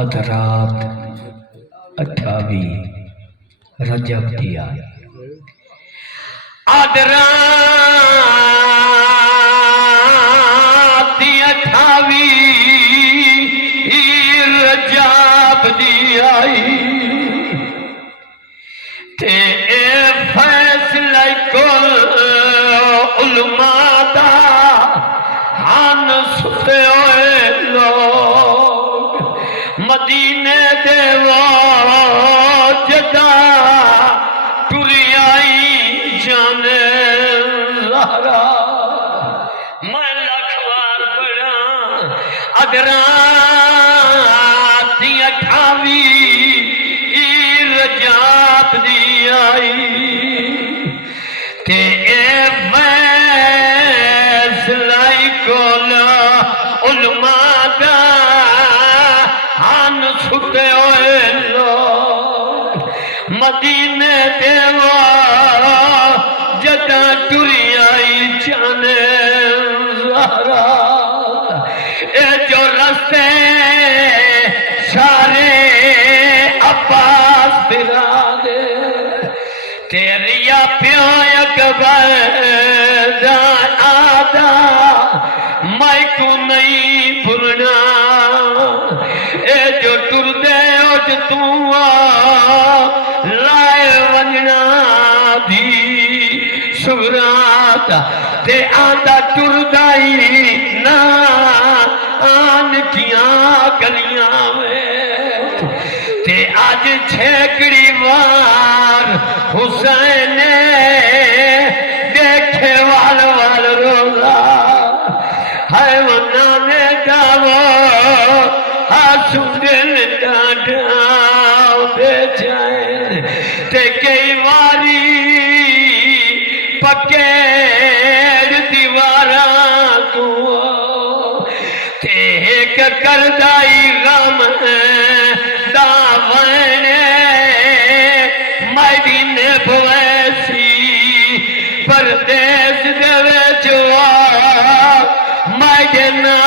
अधरात 28 रजब दिया अधरात 28 रजब दिया ते फैसला कुल उलमा दा हान सुते होए लोग मदीने दे जदा टुरी आई जाने ज़हरा मैं लख बार पढ़ा अधरात 28 रजब दी आई ते फैसला कुल उलमा दा हान सुते होए लोग मदीने देवा जदा टुरी आई जाने ज़हरा ए जो रस्ते सारे अब्बास बिरादे तेरिया प्यो अकबर दा आदा मैं को नहीं भूलना ए जो टुरदे उठ तू लाए वंजना दी सुरात ते आंदा टुरदाई ना आन किया गलियां में ते आज छेकड़ी वार हुसैन देखे वाल वाल रोला है वना ने दावो आंसू दिल डांडा बेचैन ते कई वारी पक्के दीवारा को ते एक करदाई गम दावने मदीने भवैसी परदेस देवे जो मजना